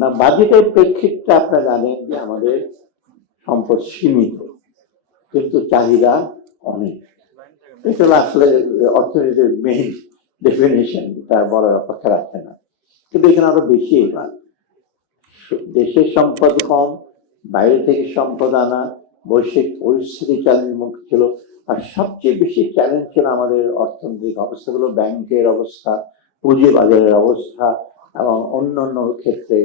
না, বাজেটের প্রেক্ষিতটা আপনারা জানেন যে আমাদের সম্পদ সীমিত, কিন্তু চাহিদা অনেক। এটা হলো আসলে অর্থনীতির মেইন ডেফিনেশন, তার বলার অপেক্ষা রাখে না। কিন্তু এখানে আরো বেশি এবার দেশের সম্পদ কম, বাইরে থেকে সম্পদ আনা, বৈশ্বিক পরিস্থিতি চ্যালেঞ্জ মুখ ছিল। আর সবচেয়ে বেশি চ্যালেঞ্জ ছিল আমাদের অর্থনৈতিক অবস্থাগুলো, ব্যাংকের অবস্থা, পুঁজি বাজারের অবস্থা, এবং অন্যান্য ক্ষেত্রে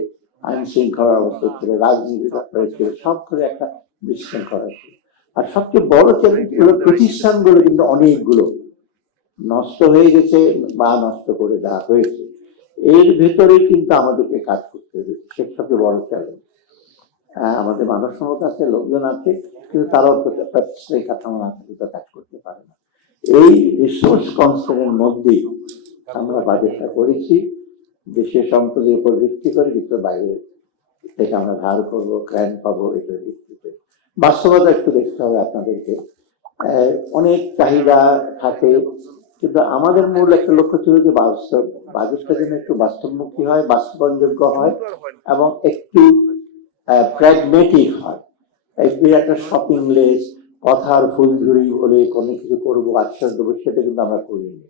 আইন শৃঙ্খলার অবস্থা ছিল, রাজনীতির ব্যাপারে ছিল, সব করে একটা বিশৃঙ্খলা ছিল। আর সবচেয়ে বড় চ্যালেঞ্জ ছিল প্রতিষ্ঠানগুলো কিন্তু অনেকগুলো নষ্ট হয়ে গেছে বা নষ্ট করে দেওয়া হয়েছে। এর ভেতরেই কিন্তু আমাদেরকে কাজ করতে হবে, সেটা সবচেয়ে বড় চ্যালেঞ্জ। আমাদের মানব সম্পদ আছে, লোকজন আছে, কিন্তু তারাও প্রাতিষ্ঠানিক কাঠামো না থাকলে তো কাজ করতে পারে না। এই রিসোর্স কনস্ট্রেনের মধ্যেই আমরা বাজেটটা করেছি, দেশের সম্পদের উপর ভিত্তি করে, কিন্তু বাইরে থেকে আমরা ধার করবো, গ্র্যান্ট পাবো, এটার ভিত্তিতে। বাস্তবতা একটু দেখতে হবে আপনাদেরকে। অনেক চাহিদা থাকে, কিন্তু আমাদের মূল একটা লক্ষ্য ছিল যে বাজেটটা যেন একটু বাস্তবমুখী হয়, বাস্তবায়নযোগ্য হয়, এবং একটু প্র্যাগমেটিক হয়। একটা শপিং লিস্ট, কথার ফুলঝুরি বলে কোনো কিছু করবো, আশ্বাস দেবো, সেটা কিন্তু আমরা করিনি।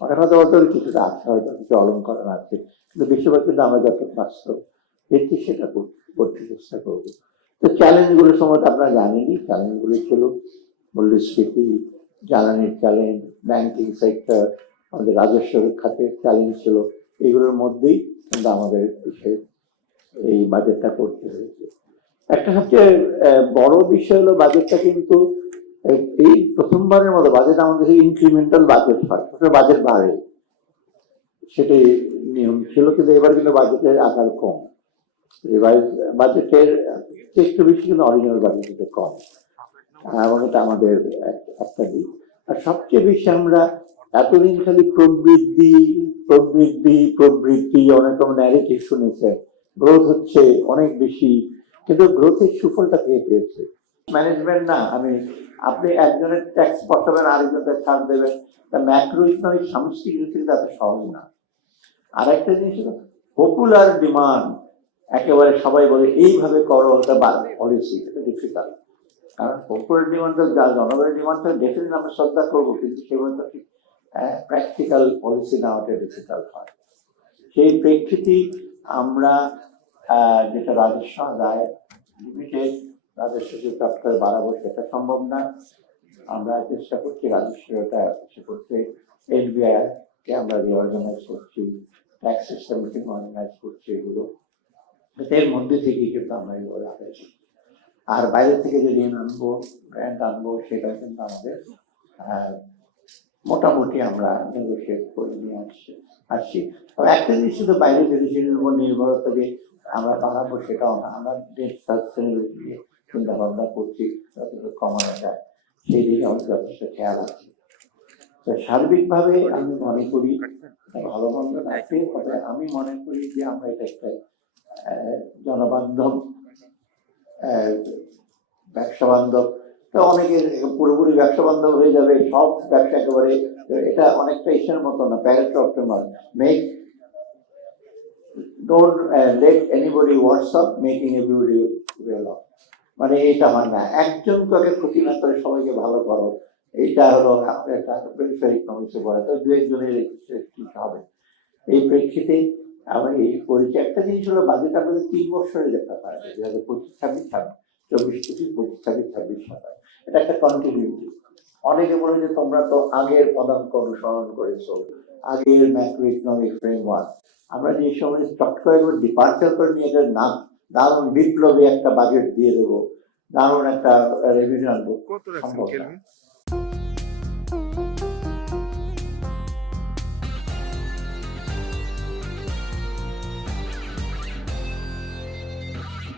অনেক কথা বলতে হলে কিছুটা আছে, হয়তো কিছু অলঙ্করণ আছে, কিন্তু বেশিরভাগ কিন্তু আমরা যত বাস্তব এটি সেটা করতে চেষ্টা করবো। তো চ্যালেঞ্জগুলো সম্বন্ধে আপনারা জানেনই, চ্যালেঞ্জগুলো ছিল মূল্যস্ফীতি, জ্বালানির চ্যালেঞ্জ, ব্যাংকিং সেক্টর, আমাদের রাজস্ব খাতের চ্যালেঞ্জ ছিল। এগুলোর মধ্যেই কিন্তু আমাদের এই বাজেটটা করতে হয়েছে। একটা সবচেয়ে বড় বিষয় হলো বাজেটটা কিন্তু এই প্রথমবারের মতো বাজেট আমাদের ইনক্রিমেন্টাল বাজেট হয়, বাজেট বাড়ে, সেটাই নিয়ম ছিল। কিন্তু এবার কিন্তু বাজেটের আকার কম, রিভাইজ বাজেটের একটু বেশি, কিন্তু অরিজিনাল বাজেটের কম, এবং এটা আমাদের একটা দিক। আর সবচেয়ে বেশি আমরা এতদিন খালি প্রবৃদ্ধি প্রবৃদ্ধি প্রবৃদ্ধি অনেক রকম ন্যারেটিভ শুনেছে, গ্রোথ হচ্ছে অনেক বেশি, কিন্তু গ্রোথের সুফলটা কে পেয়েছে? ম্যানেজমেন্ট না। আপনি একজনের ট্যাক্স বসাবেন, আরেকজনের ছাড় দেবেন, তা ম্যাক্রো ইকোনমিক সামষ্টিক নীতিটা এত সহজ না। আর একটা জিনিস হলো পপুলার ডিমান্ড, একেবারে সবাই বলে এইভাবে করো, ওটা পলিসি, এটা ডিফিকাল্ট। কারণ পপুলার ডিমান্ডটা, জনগণের ডিমান্ডটা ডেফিনেটলি আমরা শ্রদ্ধা করবো, কিন্তু সেগুলো প্র্যাকটিক্যাল পলিসি নেওয়াটা ডিফিকাল্ট হয়। সেই প্রেক্ষিতেই আমরা যেটা রাজস্ব আদায় লিমিটেড, রাজস্ব যে চট্টর বাড়াবো সেটা সম্ভব না। আমরা চেষ্টা করছি রাজস্বটা করতে, এফবিআই কে আমরা রিঅর্গানাইজ করছি, ট্যাক্স সিস্টেমকে মডার্নাইজ করছি, এগুলো এর মধ্যে থেকেই কিন্তু আমরা এগুলো আদায় করছি। আর বাইরে থেকে যে ঋণ আনবো, গ্র্যান্ট আনবো, সেটা কিন্তু আমাদের মোটামুটি আমরা নেগোশিয়েট করে নিয়ে আসছি। তবে একটা জিনিস শুধু বাইরে বিদেশিদের উপর নির্ভরতা যে আমরা বাড়াবো সেটাও না, আমরা ডেট সাস্টেনেবিলিটি নিয়ে চিন্তা ভাবনা করছি, যতটুকু কমানো যায় সেই দিকে আমাদের যথেষ্ট খেয়াল আছে। তো সার্বিকভাবে আমি মনে করি ভালো মন্দ আছে, তবে আমি মনে করি যে আমরা এটা একটা জনবান্ধব, ব্যবসা বান্ধব। তো অনেকে পুরোপুরি ব্যবসা বান্ধব হয়ে যাবে, সব ব্যবসা একেবারে, এটা অনেকটা ইসের মতো না, প্যারাট্রপটেমার, make don't let anybody WhatsApp making everybody well off, মানে এটা হয় না। একজন তোকে ক্ষতি না করে সবাইকে ভালো করো, এইটা হলো একটা ইকোনমিক্সে পড়ে। তো দু একজনের ঠিক হবে। এই প্রেক্ষিতে আমরা এই পরিচয়। একটা জিনিস হলো বাজেট আমাদের 3 বছরে দেখা পারে, 2025-26, 24-25, 26-27। এটা একটা কন্টিনিউটি। অনেকে বলে যে তোমরা তো আগের পদাঙ্ক অনুসরণ করেছো, আগের ম্যাক্রো ইকোনমিক ফ্রেমওয়ার্ক। আমরা যে সময় চট করে ডিপার্চার করে নিয়ে এটা না, দারুণ বিপ্লবী একটা বাজেট দিয়ে দেবো, দারুণ একটা রেভিনিউ আনবো, সম্ভব না।